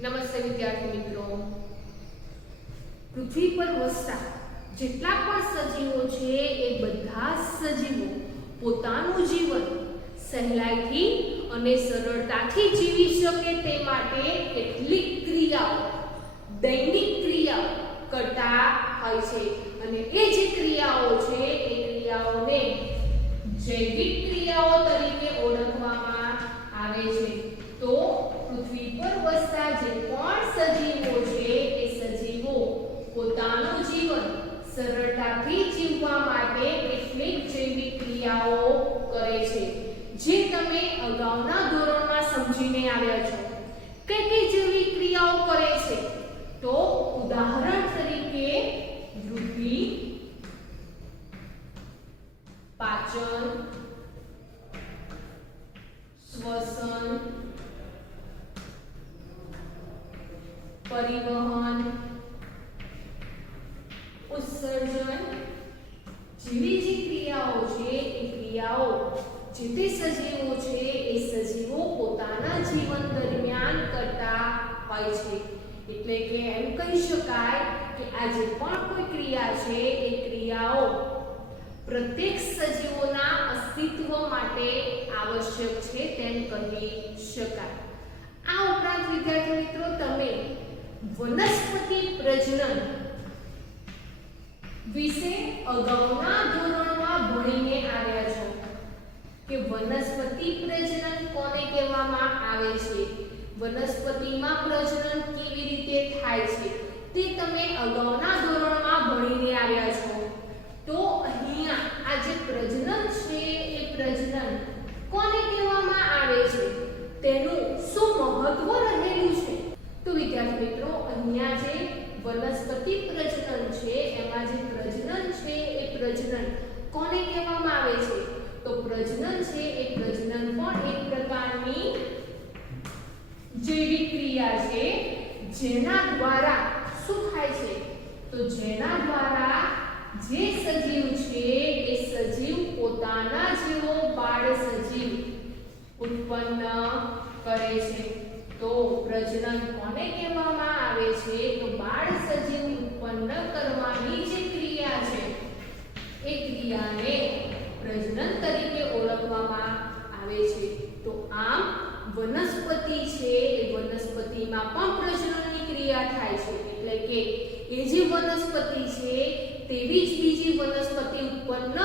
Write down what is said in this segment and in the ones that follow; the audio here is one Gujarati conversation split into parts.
નમસ્તે વિદ્યાર્થી મિત્રો, પૃથ્વી પર વસતા જેટલા પણ સજીવો છે એ બધા સજીવો પોતાનું જીવન સહેલાઈથી અને સરળતાથી જીવી શકે તે માટે કેટલીક ક્રિયાઓ, દૈનિક ક્રિયાઓ કરતા હોય છે અને એ જે ક્રિયાઓ છે એ ક્રિયાઓને જૈવિક ક્રિયાઓ તરીકે ઓળખવામાં આવે છે। તો પૃથ્વી પર વસતા જે પણ સજીવો છે એ સજીવો પોતાનું જીવન સરળતાથી જીવવા માટે કેટલીક જૈવિક ક્રિયાઓ કરે છે, જે તમે અગાઉના ધોરણમાં સમજીને આવ્યા છો। કઈ કઈ જૈવિક ક્રિયાઓ કરે છે? તો ઉદાહરણ તરીકે વૃદ્ધિ, પાચન, શ્વસન, પરિવહન, ઉત્સર્જન જેવી જે ક્રિયાઓ છે એ ક્રિયાઓ જે તે સજીવો છે એ સજીવો પોતાના જીવન દરમિયાન કરતા હોય છે। એટલે કે એમ કહી શકાય કે આ જે પણ કોઈ ક્રિયા છે એ ક્રિયાઓ પ્રત્યેક સજીવોના અસ્તિત્વ માટે આવશ્યક છે તેમ કહી શકાય। આ ઉપરાંત વિદ્યાર્થી મિત્રો, તમે વનસ્પતિ પ્રજનન વિશે અગાઉના ધોરણમાં ભણીને આવ્યા છો કે વનસ્પતિ પ્રજનન કોને કહેવામાં આવે છે, વનસ્પતિમાં પ્રજનન કેવી રીતે થાય છે તે તમે અગાઉના ધોરણમાં ભણીને આવ્યા છો। તો અહીંયા આ જે પ્રજનન છે એ પ્રજનન કોને કહેવામાં આવે છે, તેનું શું મહત્વ રહેલું છે? તો વિદ્યાર્થી મિત્રો, અહીંયા જે વનસ્પતિ પ્રજનન છે એમાં જે પ્રજનન છે એ પ્રજનન કોને કહેવામાં આવે છે? તો પ્રજનન છે એ પ્રજનન પણ એક પ્રકારની જૈવિક ક્રિયા છે, જેના દ્વારા શું થાય છે? તો જેના દ્વારા જે સજીવ છે એ સજીવ પોતાના જેવો બાળ સજીવ ઉત્પન્ન કરે છે। તો પ્રજનન કોને કહેવામાં આવે છે? તો બાળ સજીવ ઉત્પન્ન કરવાની જે ક્રિયા છે એ ક્રિયાને પ્રજનન તરીકે ઓળખવામાં આવે છે। તો આમ વનસ્પતિ છે એ વનસ્પતિમાં પણ પ્રજનનની ક્રિયા થાય છે, એટલે કે એ જે વનસ્પતિ છે તેવી જ બીજી વનસ્પતિ ઉત્પન્ન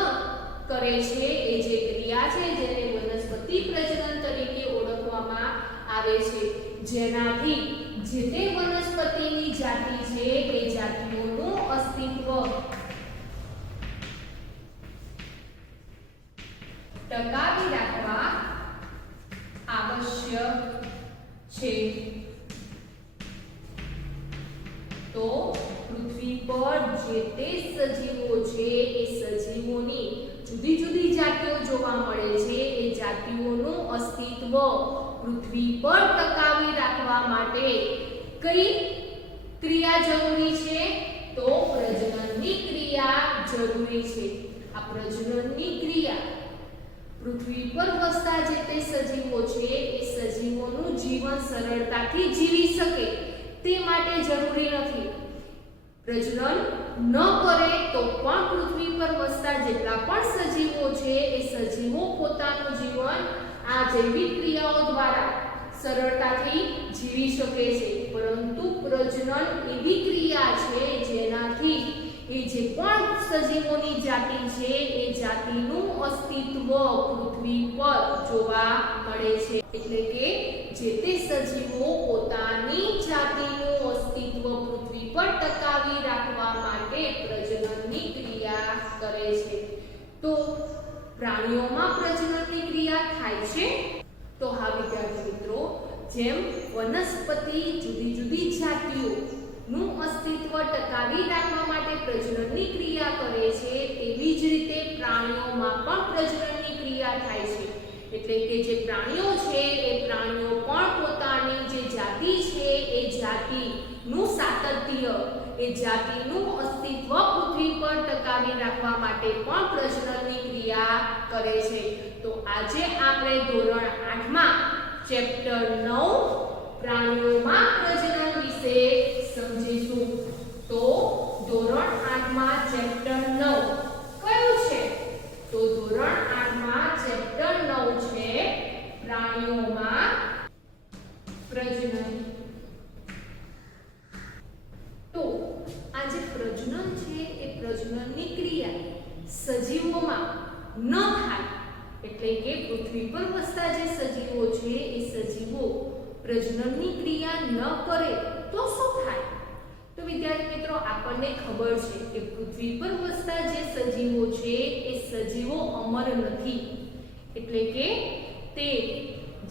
કરે છે એ જે ક્રિયા છે જેને વનસ્પતિ પ્રજનન તરીકે ઓળખવામાં આવે છે, જેનાથી જે તે વનસ્પતિની જાતિ છે એ જાતિઓનું અસ્તિત્વ ટકાવી રાખવા આવશ્યક છે। તો પૃથ્વી પર જે તે સજીવો છે એ સજીવોની જુદી જુદી જાતિઓ જોવા મળે છે, એ જાતિઓનું અસ્તિત્વ પૃથ્વી પર ટકાવી રાખવા માટે કઈ ક્રિયા જરૂરી છે? તો પ્રજનનની ક્રિયા જરૂરી છે। આ પ્રજનનની ક્રિયા પૃથ્વી પર વસતા જે તે સજીવો છે એ સજીવોનું જીવન સરળતાથી જીવી શકે તે માટે જરૂરી નથી। પ્રજનન ન કરે તો પણ પૃથ્વી પર વસતા જેટલા પણ સજીવો છે એ સજીવો પોતાનું જીવન આ જૈવિક ક્રિયાઓ દ્વારા સરળતાથી જીવી શકે છે, પરંતુ પ્રજનન એવી ક્રિયા છે જેનાથી એ જે પણ સજીવોની જાતિ છે એ જાતિનું અસ્તિત્વ પૃથ્વી પર જોવા મળે છે, એટલે કે જે તે સજીવો પોતાની જાતિનું અસ્તિત્વ પૃથ્વી પર ટકાવી રાખવા માટે પ્રજનનની ક્રિયા કરે છે। તો પ્રાણીઓમાં પ્રજનનની ક્રિયા થાય છે? તો હા વિદ્યાર્થી મિત્રો, જેમ વનસ્પતિ જુદી જુદી જાતિઓનું અસ્તિત્વ ટકાવી રાખવા માટે પ્રજનનની ક્રિયા કરે છે, તેવી જ રીતે પ્રાણીઓમાં પણ પ્રજનનની ક્રિયા થાય છે, એટલે કે જે પ્રાણીઓ છે એ પ્રાણીઓ પણ પોતાની જે જાતિ છે એ જાતિનું સાતત્ય, એ જાતિનું અસ્તિત્વ પૃથ્વી પર ટકાવી રાખવા માટે પણ પ્રજનનની ક્રિયા કરે છે। તો આજે આપણે ધોરણ 8માં ચેપ્ટર 9 પ્રાણીઓમાં પ્રજનન વિશે સમજીશું. તો ધોરણ 8 માં ચેપ્ટર 9 કયું છે? તો ધોરણ 8 માં ચેપ્ટર 9 છે પ્રાણીઓમાં પ્રજનન. તો આ જે પ્રજનન છે એ પ્રજનનની ક્રિયા સજીવોમાં ન થાય, એટલે કે પૃથ્વી પર વસતા જે સજીવો છે એ સજીવો પ્રજનનની ક્રિયા ન કરે તો શું થાય? તો વિદ્યાર્થી મિત્રો, આપણને ખબર છે કે પૃથ્વી પર વસતા જે સજીવો છે એ સજીવો અમર નથી, એટલે કે તે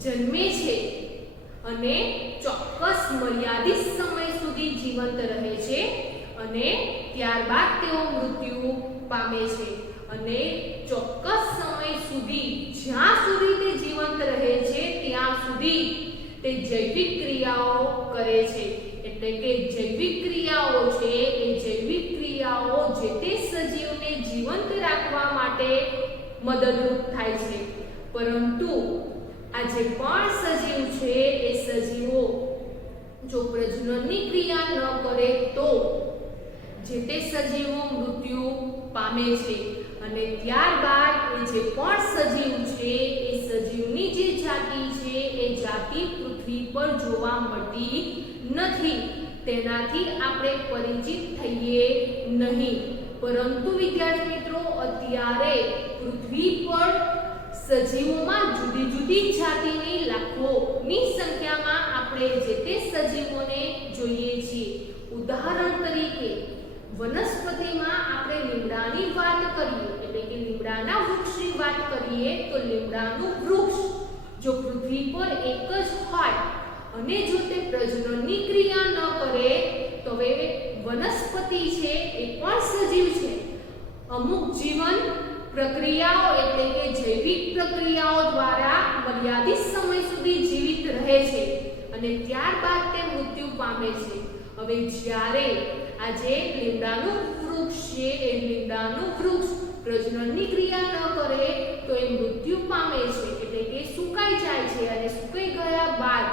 જન્મે છે અને ચોક્કસ મર્યાદિત સમય સુધી જીવંત રહે છે અને ત્યારબાદ તેઓ મૃત્યુ પામે છે. અને ચોક્કસ સમય સુધી, જ્યાં સુધી તે જીવંત રહે છે ત્યાં સુધી તે જૈવિક ક્રિયાઓ કરે છે. એટલે કે જૈવિક ક્રિયાઓ છે એ જૈવિક ક્રિયાઓ જે તે સજીવને જીવંત રાખવા માટે મદદરૂપ થાય છે. પરંતુ આ જે પણ સજીવ છે એ સજીવો જો પ્રજનનની ક્રિયા ન કરે તો જે તે સજીવો મૃત્યુ પામે છે અને ત્યારબાદ એ જે પણ સજીવ છે એ સજીવની જે જાતિ છે એ જાતિ પૃથ્વી પર જોવા મળતી નથી, તેનાથી આપણે પરિચિત થઈએ નહીં. પરંતુ વિદ્યાર્થી મિત્રો, અત્યારે પૃથ્વી પર સજીવોમાં જુદી જુદી જાતિની લાખોની સંખ્યામાં આપણે જે તે સજીવોને જોઈએ છીએ. ઉદાહરણ તરીકે વનસ્પતિમાં આપણે લીમડાની વાત કરીએ, એટલે કે લીમડાના વૃક્ષની વાત કરીએ, તો લીમડાનું વૃક્ષ જો પૃથ્વી પર એક જ હોય અને જો તે પ્રજનનની ક્રિયા ન કરે તો હવે વનસ્પતિ છે એ પણ સજીવ છે. અમુક જીવન પ્રક્રિયાઓ એટલે કે જૈવિક પ્રક્રિયાઓ દ્વારા મર્યાદિત સમય સુધી જીવિત રહે છે અને ત્યારબાદ તે મૃત્યુ પામે છે. હવે જ્યારે આજે લીમડાનું વૃક્ષ છે એ લીમડાનું વૃક્ષ પ્રજનનની ક્રિયા ન કરે તો એ મૃત્યુ પામે છે, એટલે કે સુકાઈ જાય છે અને સુકાઈ ગયા બાદ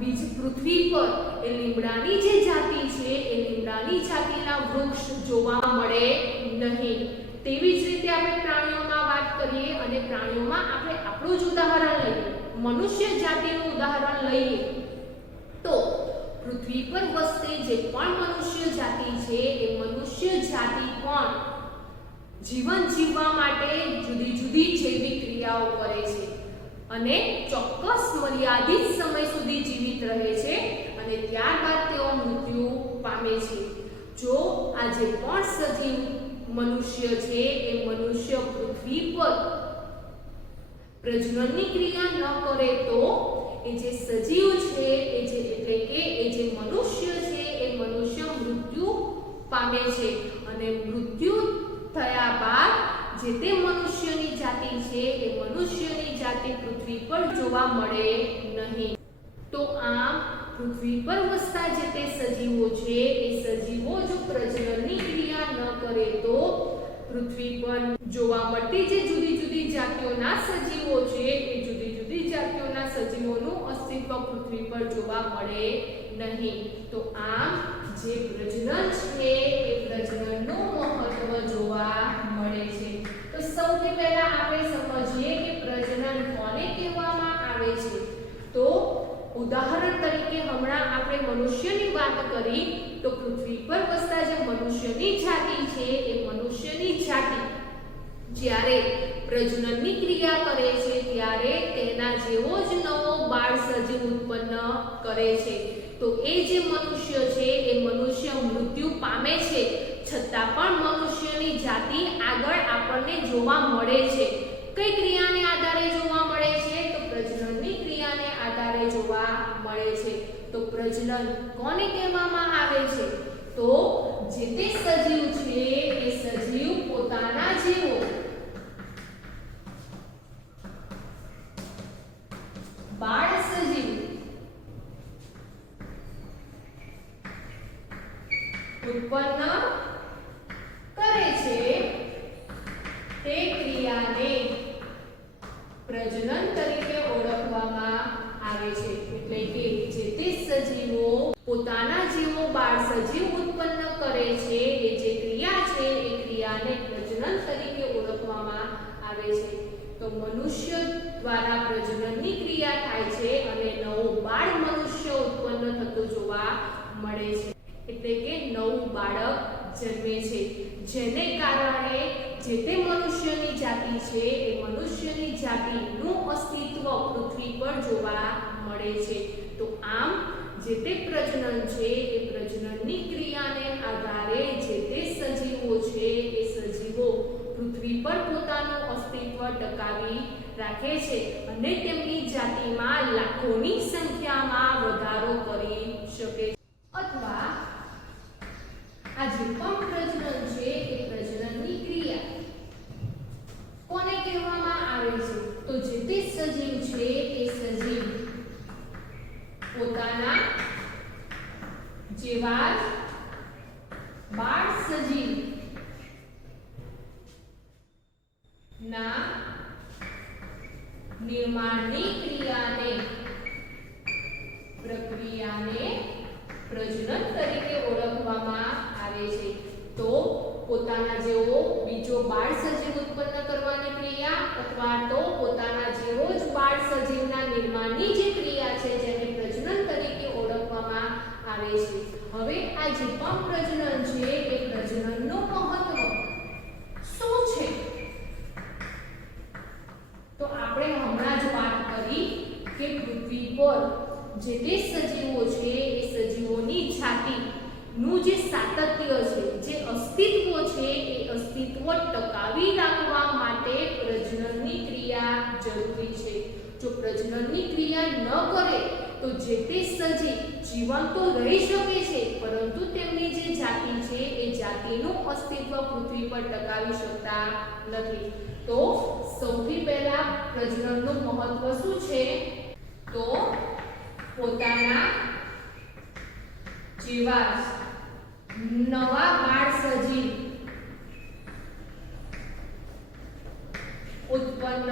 બીજ પૃથ્વી પર એ લીમડાની જે જાતિ છે એ લીમડાની જાતિના વૃક્ષ જોવા મળે નહીં. તેવી જ રીતે આપણે પ્રાણીઓમાં વાત કરીએ અને પ્રાણીઓમાં આપણે આપણું જ ઉદાહરણ લઈએ, મનુષ્ય જાતિનું ઉદાહરણ લઈએ તો પૃથ્વી પર વસતી જે પણ મનુષ્ય જાતિ છે એ મનુષ્ય જાતિ પણ જીવન જીવવા માટે જુદી જુદી જૈવિક ક્રિયાઓ કરે છે અને ચોક્કસ મર્યાદિત સમય સુધી જીવિત રહે છે અને ત્યારબાદ તેઓ મૃત્યુ પામે છે. જો આ જે પણ સજીવ મનુષ્ય છે એ મનુષ્ય પૃથ્વી પર પ્રજનનની ક્રિયા ન કરે તો એ જે સજીવ છે એ જે એટલે કે એ જે મનુષ્ય છે એ મનુષ્ય મૃત્યુ પામે છે અને મૃત્યુ થયા બાદ જે તે મનુષ્યની જાતિ છે એ મનુષ્યની જાતિ પૃથ્વી પર જોવા મળે નહીં. તો આમ પૃથ્વી પર વસતા જે તે સજીવો છે એ સજીવો જો પ્રજનનની ક્રિયા ન કરે તો પૃથ્વી પર જોવા મળતી જે જુદી જુદી જાતિઓના સજીવો છે એ જુદી જુદી જાતિઓના સજીવોનું અસ્તિત્વ પૃથ્વી પર જોવા મળે નહીં. તો આમ જે પ્રજનન છે એ પ્રજનનનું મહત્વ જોવા મળે છે. તો સૌથી પહેલા આપણે સમજીએ કે પ્રજનન કોને કહેવામાં આવે છે. તો ઉદાહરણ તરીકે હમણાં આપણે મનુષ્યની વાત કરી તો પૃથ્વી પર વસતા જે મનુષ્યની જાતિ છે એ મનુષ્યની જાતિ જ્યારે પ્રજનનની ક્રિયા કરે છે ત્યારે તેના જેવો જ નવો બાળ સજીવ ઉત્પન્ન કરે છે. તો એ જે મનુષ્ય છે એ મનુષ્ય મૃત્યુ પામે છે છતાં પણ મનુષ્યની જાતિ આગળ આપણને જોવા મળે છે. કઈ ક્રિયાને આધારે જોવા મળે છે? તો પ્રજનનની ક્રિયાને આધારે જોવા મળે છે. તો પ્રજનન કોને કહેવામાં આવે છે? તો જે તે સજીવ છે એ સજીવ પોતાના જેવો બાળ સજીવ ઉત્પન્ન કરે છે તે ક્રિયાને પ્રજનન તરીકે ઓળખવામાં આવે છે. એટલે કે જે તે તો મનુષ્ય દ્વારા પ્રજનનની ક્રિયા થાય છે અને નવું બાળ મનુષ્ય ઉત્પન્ન થતું જોવા મળે છે, એટલે કે નવું બાળક જન્મે છે, જેને કારણે જે તે મનુષ્યની જાતિ છે એ મનુષ્યની જાતિનું અસ્તિત્વ પૃથ્વી પર જોવા મળે છે। તો આમ જે તે પ્રજનન છે એ પ્રજનનની ક્રિયાને આધારે જે તે સજીવો છે એ સજીવો પૃથ્વી પર પોતાનું અસ્તિત્વ ટકાવી રાખે છે અને તેમની જાતિમાં લાખોની સંખ્યામાં વધારો કરી શકે છે। અથવા આ જે પણ પ્રજનન છે એ પ્રજનનની ક્રિયા કોને કહેવામાં આવે છે? તો જે તે સજીવ છે એ સજીવ પોતાના જેવા બાળ સજીવ ના નિર્માણની પ્રક્રિયાને પ્રજનન તરીકે ઓળખવામાં આવે છે। તો પોતાના જેવો બીજો બાળ સજીવ ઉત્પન્ન કરવાની ક્રિયા અથવા તો પોતાના જેવો જ બાળ સજીવના નિર્માણની જે ક્રિયા છે જેને પ્રજનન તરીકે ઓળખવામાં આવે છે। હવે આ જે પણ પ્રજનન છે એ પ્રજનનનું મહત્વ શું છે? તો આપણે હમણાં જ વાત કરી કે પૃથ્વી પર જે તે સજીવો છે એ સજીવોની જાતિનું જે સાતત્ય છે, જે અસ્તિત્વ છે એ અસ્તિત્વ ટકાવી રાખવા માટે પ્રજનનની ક્રિયા જરૂરી છે। જો પ્રજનનની ક્રિયા ન કરે તો જે તે સજીવ જીવંત તો રહી શકે છે પરંતુ તેમની જે જાતિ છે એ જાતિનું અસ્તિત્વ પૃથ્વી પર ટકાવી શકતા નથી। તો સૌથી પહેલા પ્રજનનનું મહત્વ શું છે? તો પોતાના જેવા નવા બાળ સજીવ ઉત્પન્ન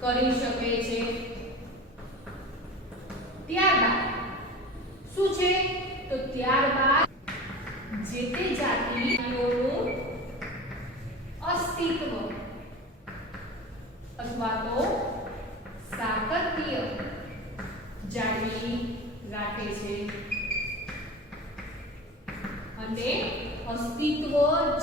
કરી શકે છે। ત્યારબાદ શું છે? તો ત્યારબાદ જે તે જાતિઓનું અસ્તિત્વ અથવા તો સાતત્ય જાળવી રાખે છે અને અસ્તિત્વ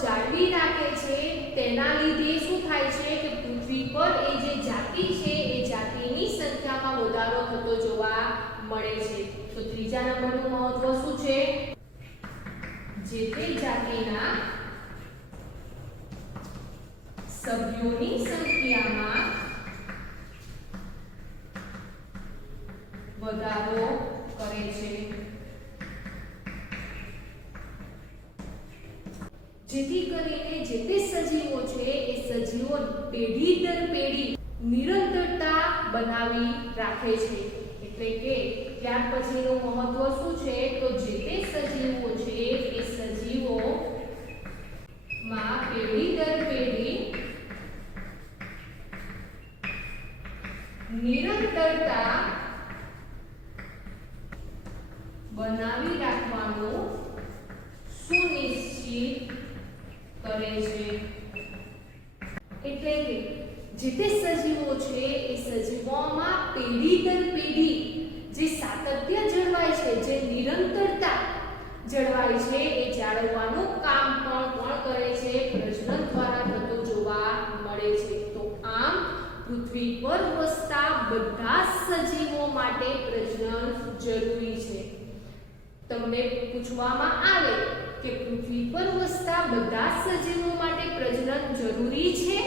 જાળવી રાખે છે તેના લીધે શું થાય છે કે પૃથ્વી પર એ જે જાતિ છે એ જાતિની સંખ્યામાં વધારો થતો જોવા મળે છે। તો ત્રીજા નંબરનું મહત્વ શું છે? જે તે જાતિના સભ્યોની સંખ્યામાં વધારો કરે છે, જેથી કરીને જે તે સજીવો છે એ સજીવો પેઢી દર પેઢી નિરંતરતા બનાવી રાખે છે। એટલે કે ત્યાર પછીનું મહત્વ શું છે? તો જે તે સજીવો છે એ સજીવો માં પેઢી દર પેઢી નિરંતરતા બનાવી રાખવાનું સુનિશ્ચિત કરે છે। એટલે કે જે તે સજીવો છે એ સજીવોમાં પેઢી દર પેઢી જે સાતત્ય જળવાય છે, જે નિરંતરતા જળવાય છે એ જાળવવાનું કામ પણ કોણ કરે છે? પ્રજનન દ્વારા થતું જોવા મળે છે। તો આમ પૃથ્વી પર વસતા બધા સજીવો માટે પ્રજનન જરૂરી છે। તમને પૂછવામાં આવે કે પૃથ્વી પર વસતા બધા સજીવો માટે પ્રજનન જરૂરી છે?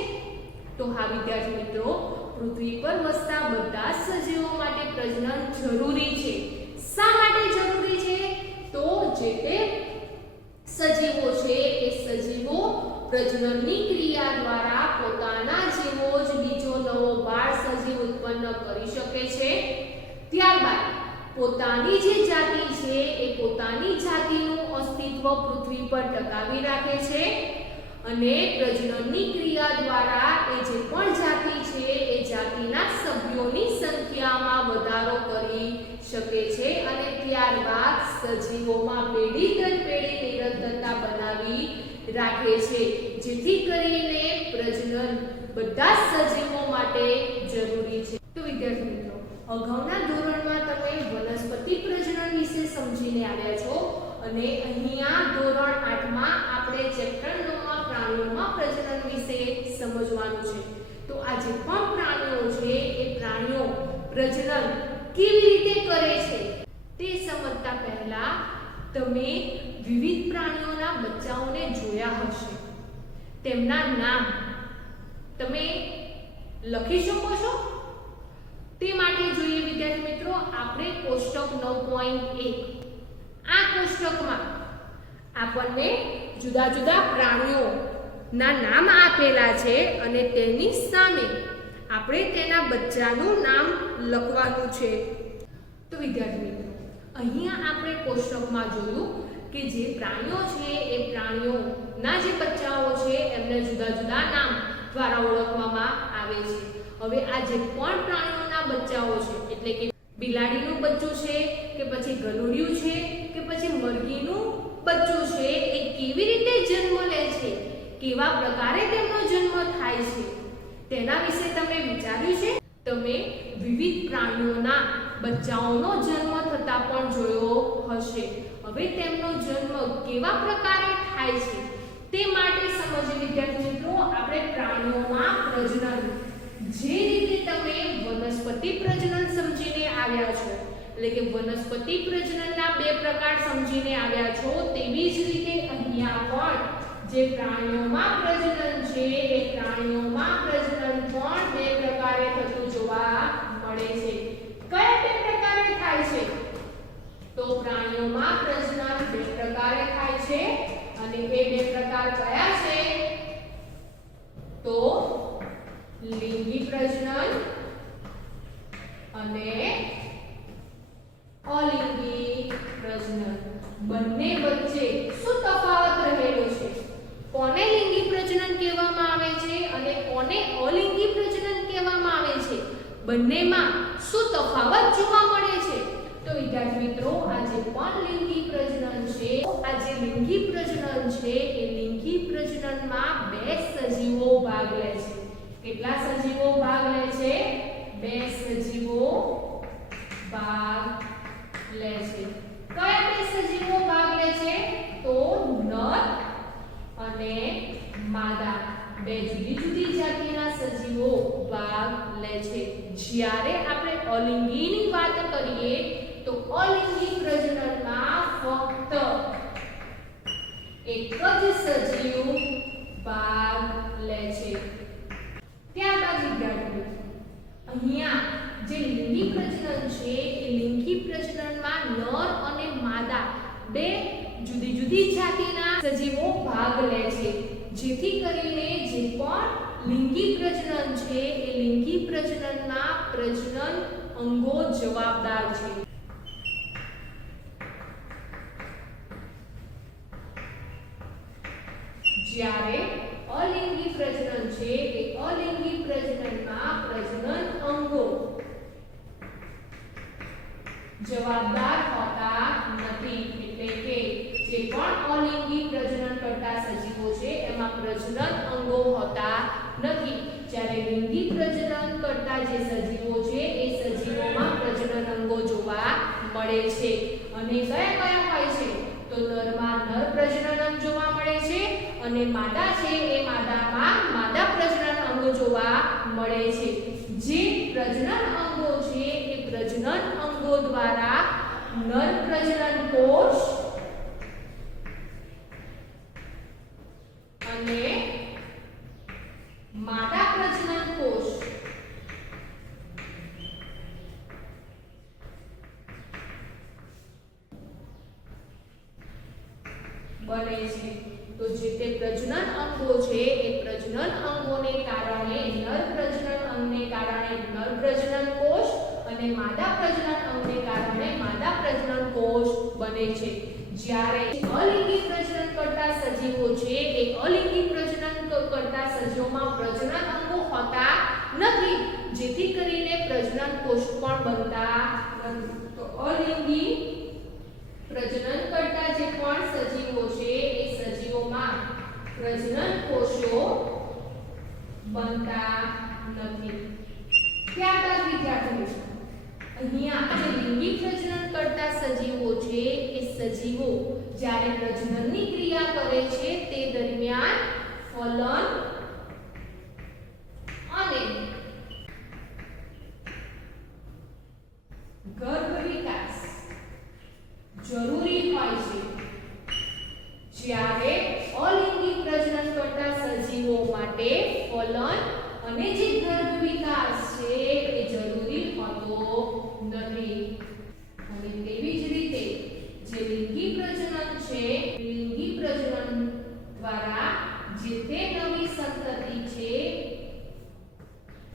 તો હા વિદ્યાર્થી મિત્રો, પૃથ્વી પર વસતા બધા સજીવો માટે પ્રજનન જરૂરી છે। શા માટે જરૂરી છે? તો જે તે સજીવો છે એ સજીવો પ્રજનનની ક્રિયા દ્વારા પોતાના જેવો જ બીજો નવો બાળ સજીવ ઉત્પન્ન કરી શકે છે। ત્યારબાદ પોતાની જે જાતિ છે એ પોતાની જાતિનું અસ્તિત્વ પૃથ્વી પર ટકાવી રાખે છે અને પ્રજનનની ક્રિયા દ્વારા એ જે પણ જાતિ છે એ જાતિના સભ્યોની સંખ્યામાં વધારો કરી શકે છે અને ત્યારબાદ સજીવોમાં પેઢી દર પેઢી નિરંતરતા બનાવી રાખે છે, જેથી કરીને પ્રજનન બધા જ સજીવો માટે જરૂરી છે। તો વિદ્યાર્થી મિત્રો, અગાઉના ધોરણમાં તમે વનસ્પતિ પ્રજનન વિશે સમજીને આવ્યા છો અને અહીંયા ધોરણ 8 માં આપણે ચેપ્ટર 9 માં પ્રાણીઓમાં પ્રજનન વિશે સમજવાનું છે। તો આ જે પણ પ્રાણીઓ છે એ પ્રાણીઓ પ્રજનન કેવી રીતે કરે છે તે સમજતા પહેલા તમે વિવિધ પ્રાણીઓના બચ્ચાઓને જોયા હશે। તેમના નામ તમે લખી શકો છો? તે માટે જોઈએ વિદ્યાર્થી મિત્રો, આપણે કોષ્ટક 9.1 આ કોષ્ટકમાં આપણને જુદા જુદા પ્રાણીઓના નામ આપેલા છે અને તેની સામે આપણે તેના બચ્ચાનું નામ લખવાનું છે। તો વિદ્યાર્થી મિત્રો, અહીંયા આપણે કોષ્ટકમાં જોયું કે જે પ્રાણીઓ છે એ પ્રાણીઓના જે બચ્ચાઓ છે એમને જુદા જુદા નામ દ્વારા ઓળખવામાં આવે છે। હવે આ જે પણ પ્રાણીઓના બચ્ચાઓ છે એટલે કે બિલાડીનું બચ્ચું છે કે પછી ગલુડિયું છે કે પછી મરઘીનું બચ્ચું છે એ કેવી રીતે જન્મ લે છે, કેવા પ્રકારે તેમનો જન્મ થાય છે તેના વિશે તમે વિચાર્યું છે? તમે વિવિધ પ્રાણીઓના બચ્ચાઓનો જન્મ થતા પણ જોયો હશે। હવે તેમનો જન્મ કેવા પ્રકારે થાય છે તે માટે સમજીએ વિદ્યાર્થી મિત્રો, આપણે પ્રાણીઓમાં પ્રજનન જે રીતે તમે વનસ્પતિ પ્રજનન સમજીને આવ્યા છો એટલે કે વનસ્પતિ પ્રજનનના બે પ્રકાર સમજીને આવ્યા છો તેવી જ રીતે અહીંયા પણ જે પ્રાણીઓમાં પ્રજનન છે એ પ્રાણીઓમાં પ્રજનન પણ બે પ્રકારે થતું જોવા મળે છે। કયા બે પ્રકારે થાય છે? તો પ્રાણીઓમાં પ્રજનન બે પ્રકારે થાય છે અને એ બે પ્રકાર કયા છે? તો લિંગી પ્રજનન અને અલિંગી પ્રજનન। બંને વચ્ચે શું તફાવત રહેલો છે? કોને લિંગી પ્રજનન કહેવામાં આવે છે અને કોને અલિંગી પ્રજનન કહેવામાં આવે છે? બંનેમાં શું તફાવત જોવા મળે છે? તો વિદ્યાર્થી મિત્રો, આ જે પણ લિંગી પ્રજનન છે, આ જે લિંગી પ્રજનન છે એ લિંગી પ્રજનનમાં બે સજીવો ભાગ લે છે। કેટલા સજીવો ભાગ લે છે? બે સજીવો ભાગ લે છે। કયા બે સજીવો ભાગ લે છે? તો નર અને માદા બે જુદી જુદી જાતિના સજીવો ભાગ લે છે। જ્યારે આપણે અલિંગીની વાત કરીએ તો અલિંગી પ્રજનનમાં ફક્ત એક જ સજીવ ભાગ લે છે। ત્યારબાદ વિદ્યાર્થીઓ, અહીંયા જે લિંગી પ્રજનન છે એ લિંગી પ્રજનનમાં નર અને માદા બે જુદી જુદી જાતિના સજીવો ભાગ લે છે, જેથી કરીને જે પણ લિંગી પ્રજનન છે એ લિંગી પ્રજનનમાં પ્રજનન અંગો જવાબદાર છે। જ્યારે અલિંગી પ્રજનન છે એ અલિંગી પ્રજનનમાં પ્રજનન અંગો જવાબદાર હોતા નથી। એટલે કે જે પણ અલિંગી પ્રજનન કરતા સજીવો છે એમાં પ્રજનન અંગો હોતા નથી, જ્યારે લિંગી પ્રજનન કરતા જે સજીવો છે એ સજીવોમાં પ્રજનન અંગો જોવા મળે છે। અને કયા કયા હોય છે? તો નરમાં નર પ્રજનન અંગ જોવા મળે છે અને માદા છે એ માદામાં માદા પ્રજનન અંગો જોવા મળે છે। જે પ્રજનન અંગો છે એ પ્રજનન અંગો દ્વારા નર પ્રજનન કોષ અને માદા પ્રજનન કોષ બને છે। તો જે તે પ્રજનન અંગો છે એ પ્રજનન અંગોને કારણે નર પ્રજનન અંગને કારણે નર પ્રજનન કોષ અને માદા પ્રજનન અંગને કારણે માદા પ્રજનન કોષ બને છે। જ્યારે અલિંગી પ્રજનન કરતા સજીવો છે એ અલિંગી પ્રજનન કરતા સજીવોમાં પ્રજનન અંગો હોતા નથી, જેથી કરીને પ્રજનન કોષ પણ બનતા નથી। તો અલિંગી પ્રજનન કરતા જે પણ સજીવો છે એ સજીવોમાં પ્રજનન કોષો બનતા ત્યારબાદ વિદ્યાર્થી મિત્રો અહીંયા જે લિંગી પ્રજનન કરતા સજીવો છે એ સજીવો જ્યારે પ્રજનનની ક્રિયા કરે છે તે દરમિયાન ફલન અને ગર્ભ વિકાસ જરૂરી હોય છે, જ્યારે અલિંગી પ્રજનન કરતા સજીવો માટે ફલન અને જે ગર્ભ વિકાસ છે એ જરૂરી હોતો નથી. અને તેવી જ રીતે જે લિંગી પ્રજનન છે, લિંગી પ્રજનન દ્વારા જે તે નવી સંતતિ છે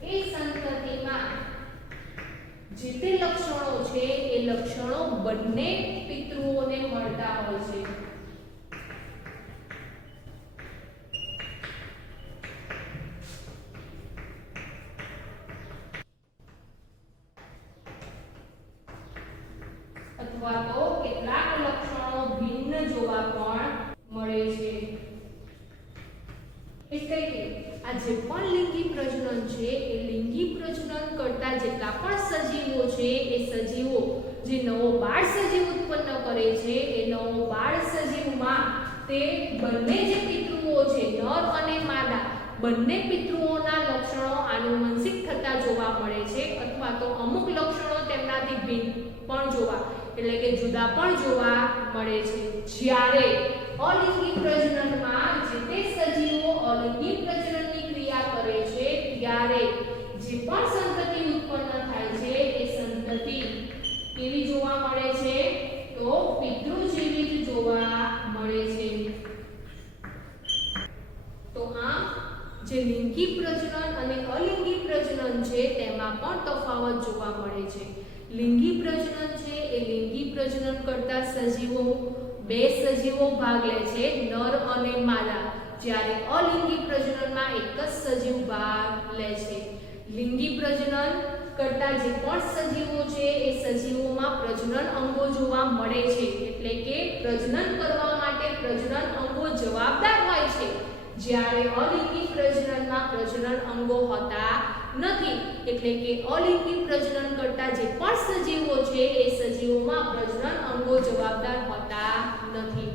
એ સંતતિમાં જે તે લક્ષણો છે એ લક્ષણો બંને પિતૃઓને મળતા હોય છે. અથવા તો કેટલાક લક્ષણો ભિન્ન જોવા પણ મળે છે. એટલે કે આ જે પણ લિંગી પ્રજનન છે એ લિંગી પ્રજનન કરતા જેટલા પણ સજીવો છે એ સજીવો જે નવો બાળ સજીવ ઉત્પન્ન કરે છે એ નવો બાળ સજીવમાં તે બંને જે પિતૃઓ છે નર અને માદા બંને પિતૃઓના લક્ષણો આનુવંશિક થતા જોવા મળે છે, અથવા તો અમુક લક્ષણો તેમનાથી ભિન્ન પણ જોવા એટલે કે જુદા પણ જોવા મળે છે. જ્યારે અલિંગી પ્રજનનમાં જે તે સજીવો અલિંગી પ્રજનનની ક્રિયા કરે છે ત્યારે જે પણ સંતતિ ઉત્પન્ન થાય છે એ સંતતિ કેવી જોવા મળે છે? તો પિતૃ જેવી જ જોવા મળે છે. તો આ જે લિંગી પ્રજનન અને અલિંગી પ્રજનન છે તેમાં પણ તફાવત જોવા મળે છે. લિંગી પ્રજનન છે એ લિંગી પ્રજનન કરતા સજીવો બે સજીવો ભાગ લે છે, નર અને માદા, જ્યારે અલિંગી પ્રજનનમાં એક જ સજીવ ભાગ લે છે. લિંગી પ્રજનન કરતા જે પણ સજીવો છે એ સજીવોમાં પ્રજનન અંગો જોવા મળે છે, એટલે કે પ્રજનન કરવા માટે પ્રજનન અંગો જવાબદાર હોય છે, જ્યારે અલિંગી પ્રજનનમાં પ્રજનન અંગો હોતા નથી. એટલે કે અલિંગી પ્રજનન કરતા જે પણ સજીવો છે એ સજીવોમાં પ્રજનન અંગો જવાબદાર હોતા નથી.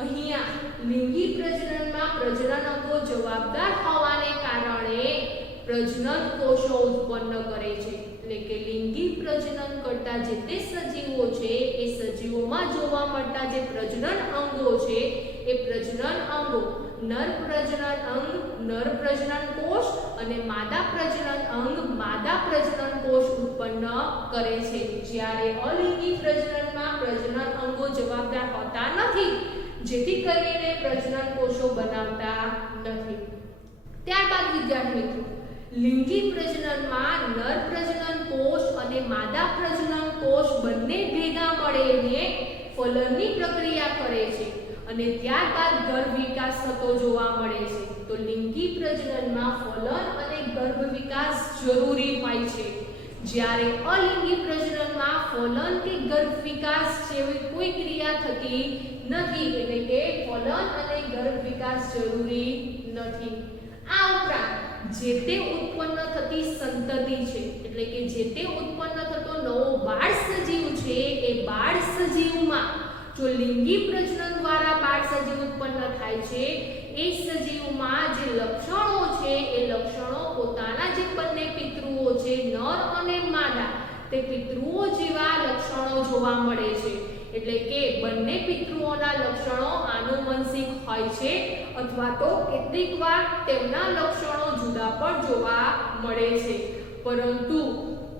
અહીંયા લિંગી પ્રજનનમાં પ્રજનન અંગો જવાબદાર હોવાને કારણે પ્રજનન કોષો ઉત્પન્ન કરે છે. એટલે કે લિંગી પ્રજનન કરતા જે તે સજીવો છે એ સજીવોમાં જોવા મળતા જે પ્રજનન અંગો છે એ પ્રજનન અંગો નર પ્રજનન અંગ નર પ્રજનન કોષ અને માદા પ્રજનન અંગ માદા પ્રજનન કોષ ઉત્પન્ન કરે છે, જ્યારે અલિંગી પ્રજનનમાં પ્રજનન અંગો જવાબદાર હોતા નથી, જેથી કરીને પ્રજનન કોષો બનાવતા નથી. ત્યારબાદ વિદ્યાર્થી મિત્રો લિંગી પ્રજનનમાં નર પ્રજનન કોષ અને માદા પ્રજનન કોષ બંને ભેગા મળીને ફલનની પ્રક્રિયા કરે છે અને ત્યારબાદ ગર્ભ વિકાસ થતો જોવા મળે છે. તો લિંગી પ્રજનનમાં ફલન અને ગર્ભ વિકાસ જરૂરી હોય છે, જ્યારે અલિંગી પ્રજનનમાં ફલન કે ગર્ભ વિકાસ જેવી કોઈ ક્રિયા થતી નથી, એટલે કે ફલન અને ગર્ભ વિકાસ જરૂરી નથી. આ ઉપરાંત જે તે ઉત્પન્ન થતી સંતતિ છે, એટલે કે જે તે ઉત્પન્ન થતો નવો બાળ સજીવ છે એ બાળ સજીવમાં જો લિંગી પ્રજનન દ્વારા બાળ સજીવ ઉત્પન્ન થાય છે એ સજીવમાં જે લક્ષણો છે એ લક્ષણો પોતાના જે બંને પિતૃઓ છે નર અને માદા તે પિતૃઓ જેવા લક્ષણો જોવા મળે છે. એટલે કે બંને પિતૃઓના લક્ષણો આનુવંશિક હોય છે, અથવા તો કેટલીકવાર તેમના લક્ષણો જુદા પણ જોવા મળે છે. પરંતુ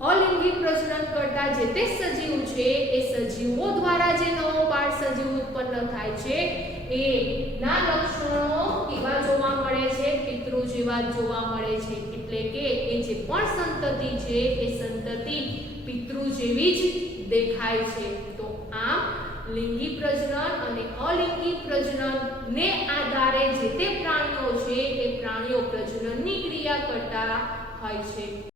અલિંગી પ્રજનન કરતા જે તે સજીવ છે એ સજીવો દ્વારા જે નવો બાળ સજીવ ઉત્પન્ન થાય છે એ ના લક્ષણો કેવા જોવા મળે છે? પિતૃ જેવા જોવા મળે છે. એટલે કે એ જે પણ સંતતિ છે એ સંતતિ પિતૃ જેવી જ દેખાય છે. તો આમ લિંગી પ્રજનન અને અલિંગી પ્રજનન ને આધારે જે તે પ્રાણીઓ છે એ પ્રાણીઓ પ્રજનનની ક્રિયા કરતા હોય છે.